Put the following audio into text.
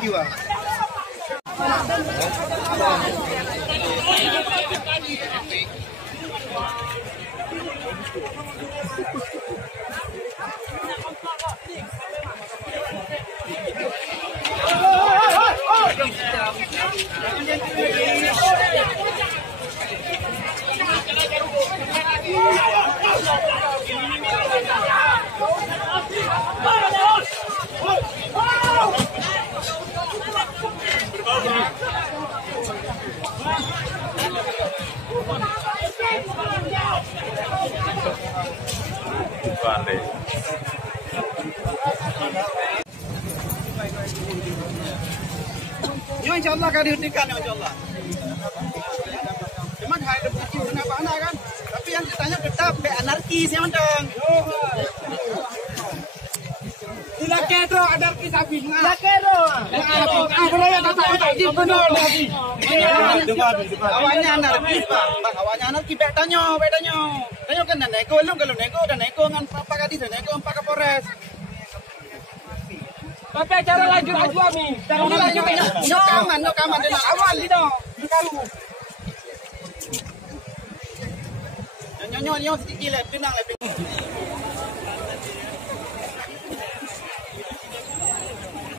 lagi wah. Pandai. Nyo insyaallah akan dihentikan insyaallah. Cuman hai ada bukti kenapa anak kan? Tapi yang ditanya tetap be anarkis yang mendeng. Ilakero anarkis habis. Ilakero. Boleh tak di benar lagi. Awalnya anarkis Pak. Awalnya anarkis be tanya. Tanya kan dan nego lu kalau nego dan nego dengan Pak Kadis dan nego Pak Kapolres. Tapi acara lanjut aja mi. No kaman dengan awal itu. Kalau nyo sedikit lebih nang lebih.